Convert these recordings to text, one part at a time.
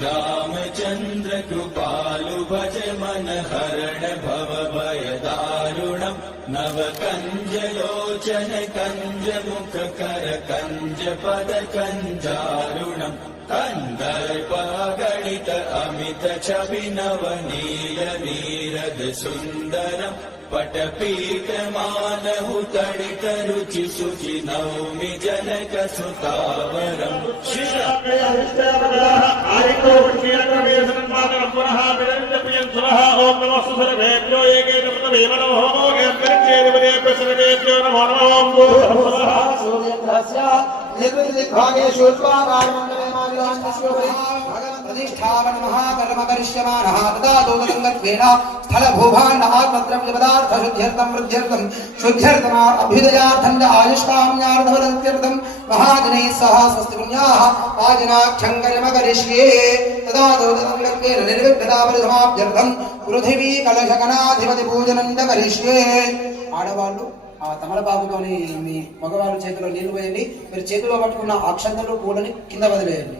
श्रीरामचन्द्र कृपालु भज मन हरण भव भय दारुणम् नव कञ्ज लोचन कञ्ज मुख कर कञ्ज पद कञ्जारुणम् कन्दर्पगणित अमित छवि नवनील नीरद सुन्दरम् पटपीठमानहु तडित रुचि शुचि नौमि जनक सुतावरम् క్షేత్రో క్షేత్రమేసన్మాతన పునః విరంజపియం సురః ఓం నమస్సు సర్వేభ్యో ఏకేన ప్రతమేవ నమః ఓకేంద్రచేదేవదేభ్య సర్వేభ్యో నమో నమః ఓం भगवत्प्रतिष्ठापन महाकर्म करिष्यमाणः तदा दूतलिङ्गत्वेन स्थलभूभाण्ड आत्मद्रव्यपदार्थशुद्ध्यर्थं वृद्ध्यर्थं शुद्ध्यर्थमा अभ्युदयार्थं च आयुष्काम्यार्थफलत्यर्थं महाजनैः सह स्वस्ति पुण्याः आजनाख्यं कर्म करिष्ये तदा दूतलिङ्गत्वेन निर्विघ्नतापरिसमाप्त्यर्थं పృథివీ కలశగణాధిపతి పూజనం చ కరిష్యే ఆడవాళ్ళు ఆ తమలపాకుతోని మీ మగవాళ్ళ చేతిలో నీళ్లు పోయండి మీరు చేతిలో పట్టుకున్న అక్షంతలు పూలని కింద వదిలేయండి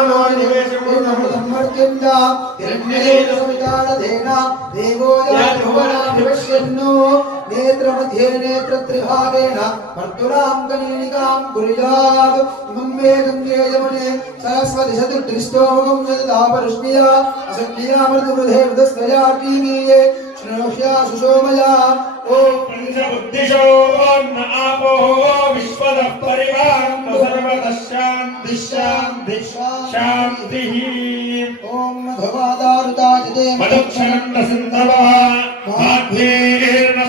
గోవింద హిరణ్యేన సమితాడధేన దేవో యాభువనాభిపశ్యన్నో నేత్రమధ్యే నేత్రత్రిభావేన భర్తురాం కనీనికాం గురిజాద్. ఇమం सुशोमया ॐ पञ्चबुद्धिशो न శాంతి ఓం మధువాదారుతాజితే మదక్షరండ సింధవః మాధ్యేర్న